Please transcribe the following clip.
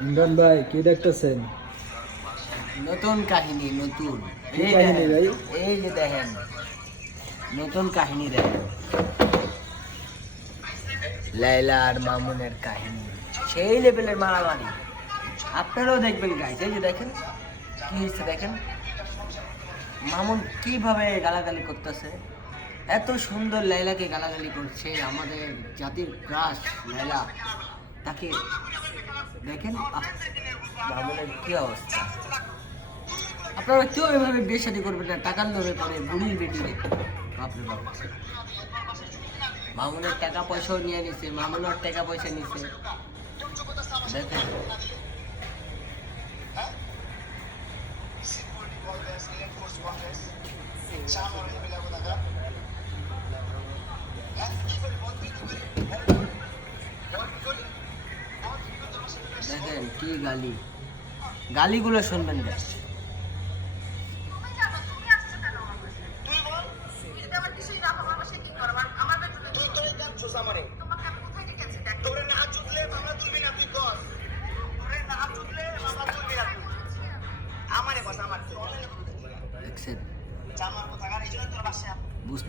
ইমরান ভাই কি দেখতেছেন? নতুন কাহিনী নতুন কি কাহিনী ভাই? এই যে দেখেন নতুন কাহিনী দেখেন লাইলা আর মামুনের কাহিনী সেই লেভেলের মারামারি আপনারাও দেখবেন গাইস এই যে দেখেন কি হয়েছে দেখেন মামুন কিভাবে গালাগালি করতেছে এত সুন্দর লাইলাকে গালাগালি করছে আমাদের জাতির ক্রাশ লাইলা তাকে দেখেন মামুনের কি অবস্থা আপনারা কেউ এভাবে বিয়ে শাদী করবেন না টাকার লোভে পরে বুড়ির বেটি বাপরে বাপ মামুনের টাকা পয়সাও নিয়ে নিছে মামুনের টাকা পয়সা নিছে দেখেন দেখেন কি গালি গালিগুলো শুনবেন না দেখছেন বুঝতে